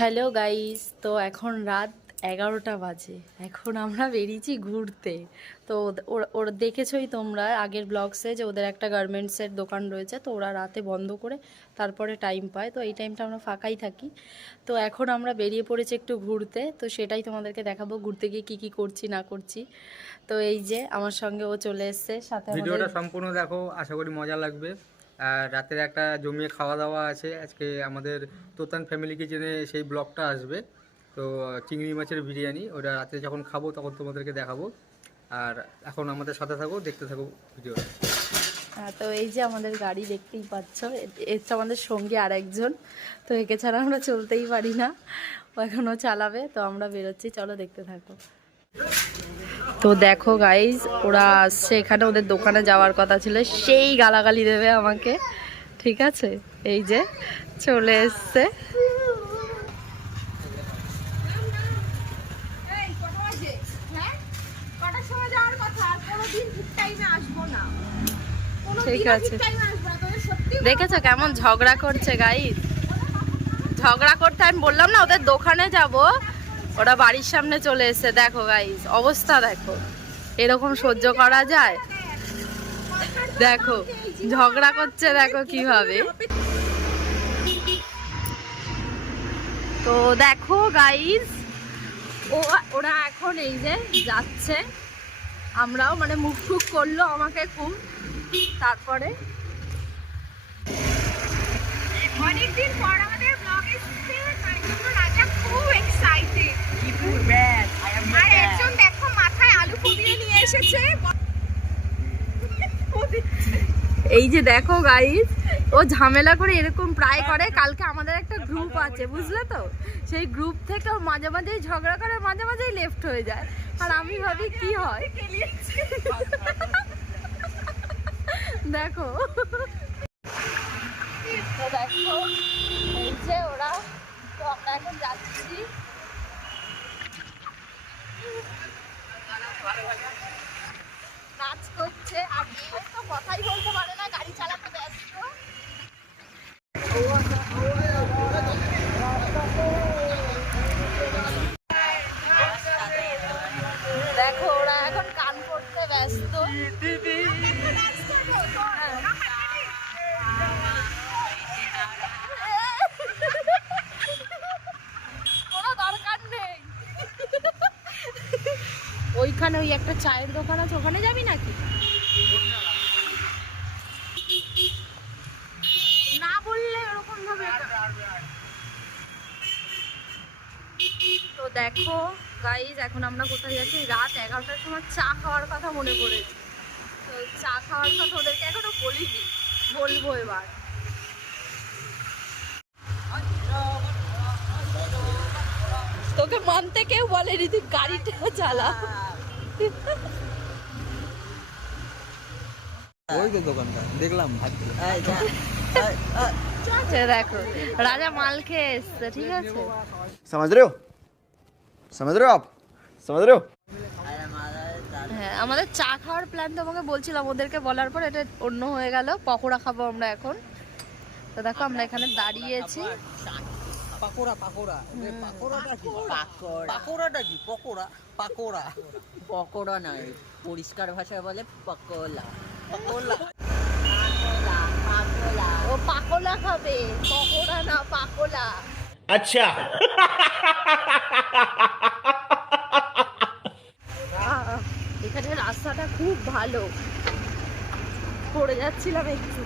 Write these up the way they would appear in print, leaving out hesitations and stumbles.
Hello guys, তো এখন রাত 11টা বাজে। এখন আমরা বেরিয়েছি ঘুরতে। তো ওরা দেখেছোই তোমরা আগের ব্লগসে যে ওদের একটা গার্মেন্টসের দোকান রয়েছে, তো ওরা রাতে বন্ধ করে তারপরে টাইম পায়, তো এই টাইমটা আমরা ফাঁকাই থাকি। তো এখন আমরা বেরিয়ে পড়েছি একটু ঘুরতে, তো সেটাই তোমাদেরকে দেখাবো ঘুরতে গিয়ে কী কী করছি না করছি। তো এই যে আমার সঙ্গে ও চলে এসছে সাথে। ভিডিওটা সম্পূর্ণ দেখো, আশা করি মজা লাগবে। আর রাতের একটা জমিয়ে খাওয়া দাওয়া আছে আজকে আমাদের তোতান ফ্যামিলি কিচেনে, সেই ব্লগটা আসবে। তো চিংড়ি মাছের বিরিয়ানি, ওটা রাতে যখন খাবো তখন তোমাদেরকে দেখাবো। আর এখন আমাদের সাথে থাকো, দেখতে থাকো ভিডিওটা। হ্যাঁ, তো এই যে আমাদের গাড়ি দেখতেই পাচ্ছ, এসছে আমাদের সঙ্গে আর একজন। তো একে ছাড়া আমরা চলতেই পারি না, ও এখনও চালাবে। তো আমরা বেরোচ্ছি, চলো দেখতে থাকো। তো দেখো গাইজ, ওরা আসছে এখানে, ওদের দোকানে যাওয়ার কথা ছিল, সেই গালাগালি দেবে আমাকে, ঠিক আছে। এই যে চলে এসছে। ঠিক আছে, দেখেছো কেমন ঝগড়া করছে গাইজ, ঝগড়া করতে। আমি বললাম না ওদের দোকানে যাব, ওরা বাড়ির সামনে চলে এসছে। দেখো গাইজ অবস্থা দেখো, এরকম সহ্য করা যায়? দেখো ঝগড়া করছে, দেখো কিভাবে। তো দেখো গাইজ, ওরা এখন এই যে যাচ্ছে, আমরাও মানে মুখ টুক করলো আমাকে খুব। তারপরে অনেকদিন পর আমাদের ব্লগ এসেছে, তাই জন্য রাজা খুব এক্সাইটেড। আর একজন দেখো মাথায় আলু পুড়িয়ে নিয়ে এসেছে। এই যে দেখো গাইজ, ও ঝামেলা করে এরকম প্রায় করে। কালকে আমাদের একটা গ্রুপ আছে, বুঝলে তো, সেই গ্রুপ থেকে ও মাঝে মাঝেই ঝগড়া করে, মাঝে মাঝেই লেফট হয়ে যায়। আর আমি ভাবি কি হয়। দেখো তো দেখো, এই যে ওরা, তো আমরা এখন যাচ্ছি। নাচ করছে, আর তো কথাই বলতে পারে না, গাড়ি চালাতে ব্যস্ত। দেখো ওরা এখন গান করতে ব্যস্ত। কোনো দরকার নেই। ওইখানে ওই একটা চায়ের দোকান আছে, ওখানে যাবি নাকি? না বললে ওরকম ভাবে। তো দেখো গাইজ, এখন আমরা কোথায় যাচ্ছি? রাত 11টার সময় চা খাওয়ার কথা মনে পড়েছে। তো চা খাওয়ার কথা ওদেরকে এখনো বলিনি, বলবো এবার। তোকে মানতে কেউ বলেনি, তুই গাড়িটা চালা। ওই তো দোকানটা দেখলাম। দেখো রাজা মাল খেয়ে এসছে, ঠিক আছে। समझ रहे हो आप समझ रहे हो। হ্যাঁ, আমাদের চা খাওয়ার প্ল্যান তোমাকে বলছিলাম, ওদেরকে বলার পর এটা অন্য হয়ে গেল। পকোড়া খাবো আমরা এখন। তো দেখো আমরা এখানে দাঁড়িয়েছি। পাকোড়া পাকোড়া, পাকোড়াটা কি? পাকোড়াটা কি? পকোড়া পাকোড়া, পকোড়া নয়, পরিষ্কার ভাষায় বলে পকোলা। পকোড়া। ও পাকোলা খাবে, পকোড়া না, পাকোলা। अच्छा এখানে রাস্তাটা খুব ভালো, পড়ে যাচ্ছিলাম একটু।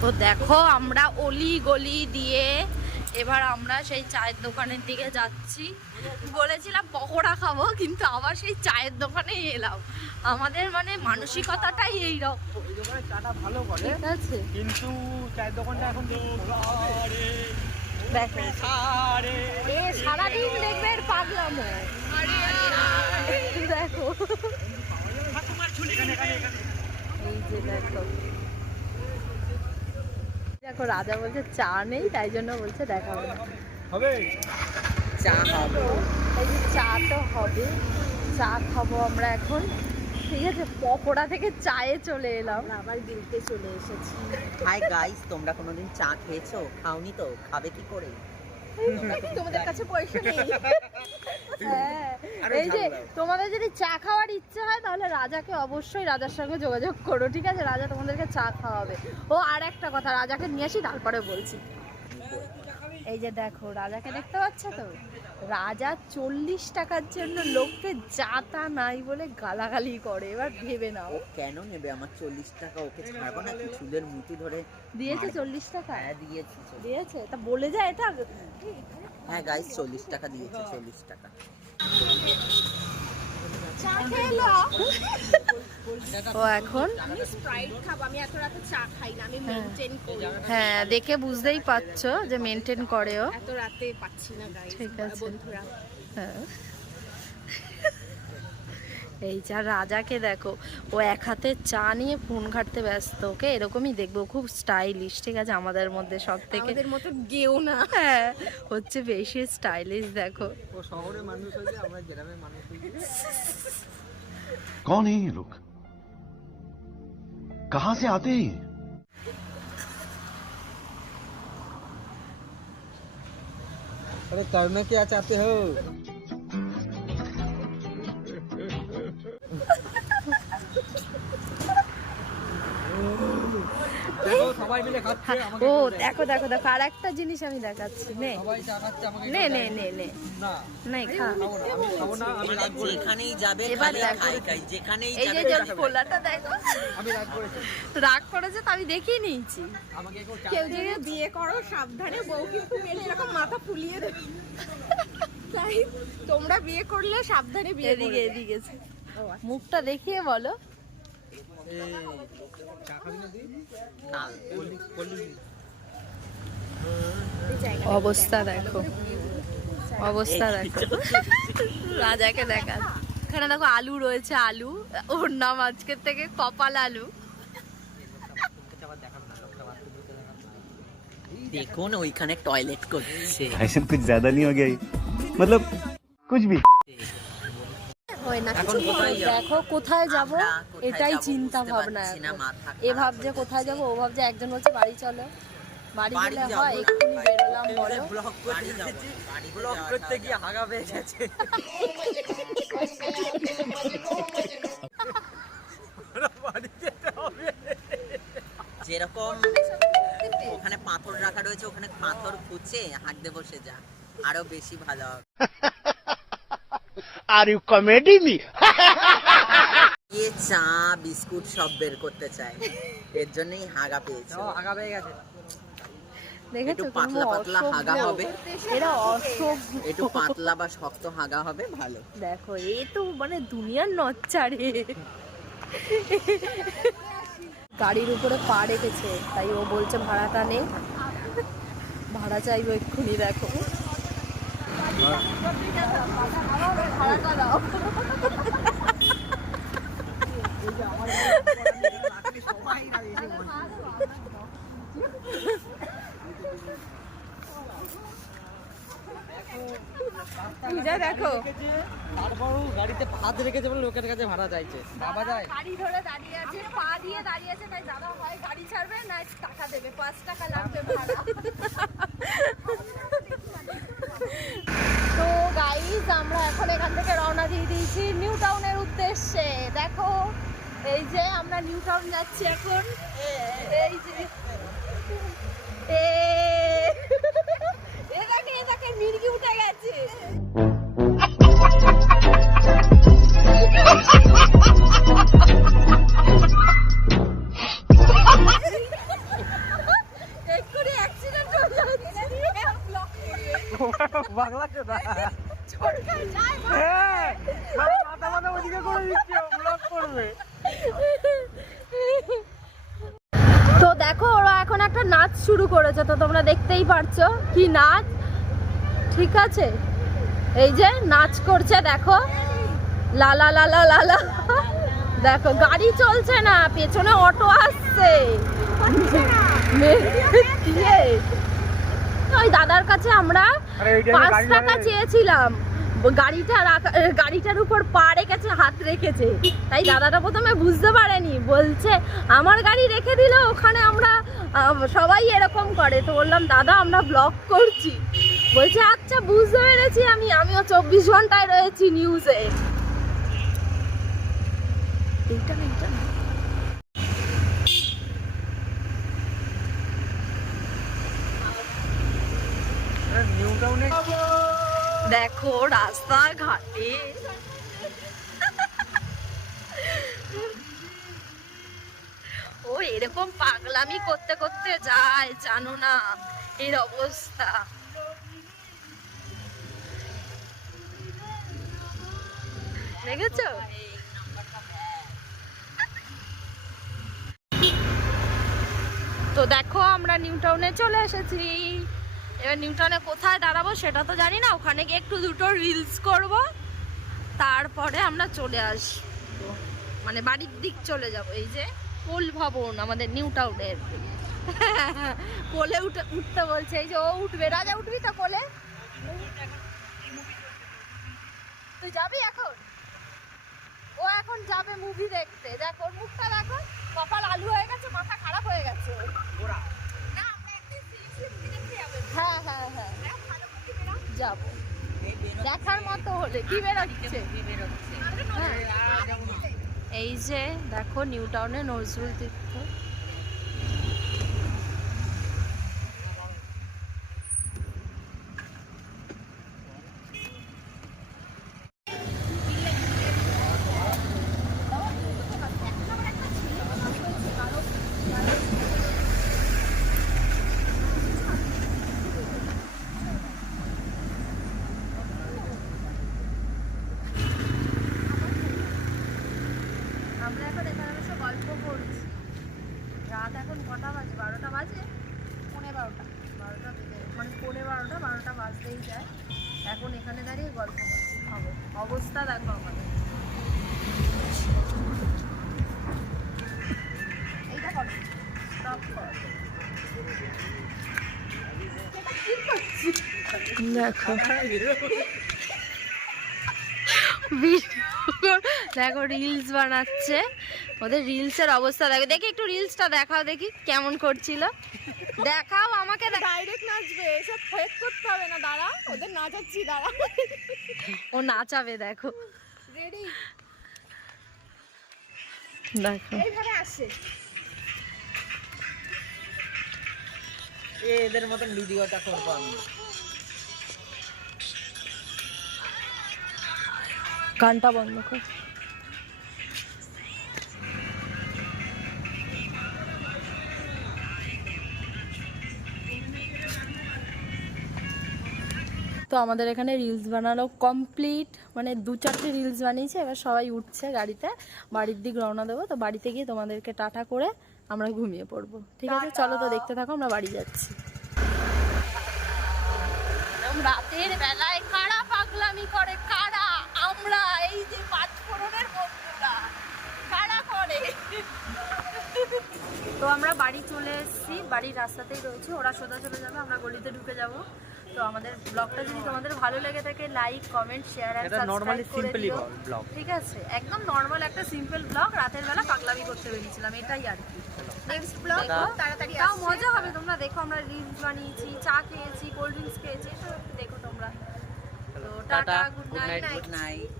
তো দেখো আমরা অলি গলি দিয়ে এবার আমরা সেই চায়ের দোকানের দিকে যাচ্ছি। বলেছিলাম পকোড়া খাবো, কিন্তু আবার সেই চায়ের দোকানেই এলাম। আমাদের মানে মানসিকতাটাই এইরকম। চাটা ভালো করে, ঠিক আছে, কিন্তু চায়ের দোকানটা এখন দেখো এ সারাদিন দেখবে এর পাগলামো। দেখো এই যে দেখো, দেখো রাজা বলছে চা নেই, তাই জন্য বলছে দেখাবো না। হবে। চা হবে, এই যে চা তো হবে, চা খাবো আমরা এখন, ঠিক আছে? পকোড়া থেকে চায়ে চলে এলাম, আবার গিলতে চলে এসেছি। হাই গাইস, তোমরা কোনোদিন চা খেয়েছো? খাওনি তো, খাবে কি করে? তোমাদের কাছে পয়সা নেই। হ্যাঁ, এই যে তোমাদের যদি চা খাওয়ার ইচ্ছে হয় তাহলে রাজাকে অবশ্যই রাজার সঙ্গে যোগাযোগ করো, ঠিক আছে? রাজা তোমাদেরকে চা খাওয়াবে। ও আর একটা কথা, রাজাকে নিয়ে আসি তারপরে বলছি। এই যে দেখো, রাজাকে দেখতে পাচ্ছ তো? রাজা 40 টাকার জন্য লোককে যা তা নাই বলে গালাগালি করে। এবার ভেবে নাও। ও কেন নেবে আমার 40 টাকা? ওকে ছাড়বো না কি? চুলের মুঠি ধরে দিয়েছে 40 টাকা? হ্যাঁ দিয়েছে। দিয়েছে? তা বলে যায় এটা। হ্যাঁ গাইস, 40 টাকা দিয়েছে, 40 টাকা। চা খেলো? ও এখন আমি স্প্রাইট খাবো, আমি এত রাতে চা খাই না, আমি মেইনটেইন করি। হ্যাঁ, দেখে বুঝতেই পারছো যে মেনটেন করে ও। এত রাতে পাচ্ছি না গাইস, ঠিক আছে। বন্ধুরা। হ্যাঁ, এই যা রাজাকে দেখো, ও এক হাতে চা নিয়ে ফোন ঘাটতে ব্যস্ত। ওকে এরকমই দেখবো, খুব স্টাইলিশ, ঠিক আছে? আমাদের মধ্যে সব থেকে আমাদের মতো গেও না। হ্যাঁ, হচ্ছে বেশি স্টাইলিশ। দেখো ও শহরে মানুষ হয়েছে, আমরা গ্রামের মানুষ হয়েছি। कौन है ये लोग? कहां से आते हैं? अरे करना क्या चाहते हो? দেখো সবাই মিলে খাচ্ছে, আমাকে ও দেখো দেখো দেখো, আর একটা জিনিস আমি দেখাচ্ছি। নে সবাই চা খাচ্ছে, আমাকে নে নে নে নে না নে, খা। আমি খাবো না, আমি রাগ করেছি। যেখানেই যাবে এবার খালি দেখো। খাই খাই, যেখানেই এই যাবে যে চা যদি খাবে। পোলাটা দেখো, আমি রাগ করেছি, রাগ করেছে তো আমি দেখিয়ে নিয়েছি। আমাকে কেউ চা কেউ যদি বিয়ে করো সাবধানে, বউ কিন্তু মেরে এরকম মাথা ফুলিয়ে দেবে। তাই তোমরা বিয়ে করলে সাবধানে বিয়ে এদিকে করবে। এদিকে মুখটা দেখিয়ে বলো। চা খাবি না তুই? না, অবস্থা দেখো, অবস্থা দেখো। রাজাকে দেখা, এখানে দেখো আলু রয়েছে, আলু। ওর নাম আজকের থেকে কপাল আলু। দেখুন ওইখানে টয়লেট করছে। फैशन कुछ ज्यादा नहीं हो गया ये? मतलब कुछ भी। এখন কোথায় যাবো? দেখো কোথায় যাব, আমরা কোথায় এটাই যাবো চিন্তা বুঝতে ভাবনা পারছি না, এখন। মাথা এ খারাপ ভাবছে হয়ে কোথায় যাচ্ছে। যাব, ও ভাবছে একজন বলছে বাড়ি চলো। বাড়ি বাড়ি গেলে যাবো। হয়, এক্ষুনি বেরোলাম বলো। ব্লগ করতে গেছি, ব্লগ করতে গিয়ে হাগা পেয়ে গেছে। যেরকম ওখানে পাথর রাখা রয়েছে, ওখানে পাথর খুঁজে হাঁকতে বসে যা, আরো বেশি ভালো হবে। Are you comedy me? এ চা বিস্কুট সব বের করতে চায়, এর জন্যই হাগা পেয়েছে। আগা পেয়ে গেছে। দেখেছো একটু পাতলা পাতলা হাগা হবে, এরা অসভ্য। একটু পাতলা বা শক্ত হাগা হবে ভালো। দেখো এ তো মানে দুনিয়ার নচ্চারে। গাড়ির উপরে পা রেখেছে, তাই ও বলছে ভাড়াটা নে, ভাড়া চাইবো এক্ষুনি। দেখো ভাড়াটা দাও। পূজা দেখো, তারপরও গাড়িতে হাত রেখেছে বলে লোকের কাছে ভাড়া চাইছে। বাবা যায় গাড়ি ধরে দাঁড়িয়ে আছে, পা দিয়ে দাঁড়িয়ে আছে, তাই দাদা হয় গাড়ি ছাড়বে না টাকা দেবে, 5 টাকা লাগবে ভাড়া। তো গাইস, আমরা এখন এখান থেকে রওনা দিয়ে দিয়েছি নিউ টাউনের উদ্দেশ্যে। দেখো এই যে আমরা নিউ টাউন যাচ্ছি এখন। এই যে এটাকে মির্গি উঠে গেছে। এক্ষুনি অ্যাক্সিডেন্ট হয়ে যাচ্ছে। বাংলা কেদা মাথা মাথা ওদিকে করে দিচ্ছে, ব্লগ করবে। তো দেখো ওরা এখন একটা নাচ শুরু করেছে, তো তোমরা দেখতেই পারছো কি নাচ, ঠিক আছে? এই যে নাচ করছে দেখো, লা লা লা লা লা লা। দেখো গাড়ি চলছে না, পেছনে অটো আসছে। ওই দাদার কাছে আমরা 5 টাকা চেয়েছিলাম, গাড়িটার উপর পা রেখেছে, হাত রেখেছে, তাই দাদাটা প্রথমে বুঝতে পারেনি, বলছে আমার গাড়ি রেখে দিল ওখানে, আমরা সবাই এরকম করে। তো বললাম দাদা আমরা ব্লগ করছি, বলছে আচ্ছা বুঝতে পেরেছি, আমিও 24 ঘন্টায় রয়েছি নিউজে। এইটা না, এইটা না। নিউ টাউনে দেখো রাস্তাঘাটে ও এরকম পাগলামি করতে করতে যায়, জানো না এর অবস্থা। দেখেছো? তো দেখো আমরা নিউ টাউনে চলে এসেছি। এবার নিউ টাউনে কোথায় দাঁড়াবো সেটা তো জানি না, ওখানে গিয়ে একটু দুটো রিলস করব, তারপরে আমরা চলে আসবো, মানে বাড়ির দিক চলে যাব। এই যে কোল ভবন আমাদের নিউ টাউনের, কোলে উঠতে বলছে, এই যে ও উঠবে, রাজা উঠবি তো কোলে? তুই যাবি এখন? ও এখন যাবে মুভি দেখতে, দেখ ওর মুখটা দেখো, কপাল আলু হয়ে গেছে, মাথা খারাপ হয়ে গেছে। হ্যাঁ হ্যাঁ হ্যাঁ যাবো, দেখার মতো হলে। কি বেরোচ্ছে? এই যে দেখো নিউ টাউনে নজরুল তীর্থ। আমরা এখন এখানে বসে গল্প করছি। রাত এখন কটা বাজে? 12টা বাজে, 12:15। 12টা বেজে, মানে 12:15, 12টা বাজতেই যায়। এখন এখানে দাঁড়িয়ে গল্প করছি। অবস্থা দেখো আমাদের। এইটা করো, স্টপ কর। দেখো দেখো রিলস বানাচ্ছে, ওদের রিলসের অবস্থা দেখো। দেখি একটু রিলসটা দেখাও, দেখি কেমন করছিল, দেখাও আমাকে। ডাইরেক্ট নাচবে, এসব ফেক করতে হবে না, দাঁড়া ওদের নাচাচ্ছি, দাঁড়া ও নাচাবে। দেখো রেডি, দেখো এইভাবে আসে, এদের মতন ভিডিওটা করবো আমি। গানটা বন্ধ কর। তো আমাদের এখানে রিলস বানানো কমপ্লিট, মানে 2-4টে রিলস বানিয়েছে। এবার সবাই উঠছে গাড়িতে, বাড়ির দিক রওনা দেবো। তো বাড়িতে গিয়ে তোমাদেরকে টাটা করে আমরা ঘুমিয়ে পড়বো, ঠিক আছে? চলো তো দেখতে থাকো, আমরা বাড়ি যাচ্ছি। রাতের বেলায় কারা পাগলামি করে, কারা? আমরা, এই যে 5 বন্ধুরা, কারা করে। তো আমরা বাড়ি চলে এসেছি, বাড়ির রাস্তাতেই রয়েছে, ওরা সোজা চলে যাবে, আমরা গলিতে ঢুকে যাব। তো আমাদের ব্লগটা যদি তোমাদের ভালো লেগে থাকে, like, comment, share and subscribe করে দিও, ঠিক আছে? একদম নরমাল একটা সিম্পল ব্লগ, রাতের বেলা পাগলামি করতে বেরিয়েছিলাম, এটাই আর কি। নেক্সট ব্লগ তাড়াতাড়ি তাও মজা হবে, তোমরা দেখো। আমরা রিলস বানিয়েছি, চা খেয়েছি, কোল্ড ড্রিঙ্কস খেয়েছি, তো দেখো তোমরা। তো টাটা, গুড নাইট।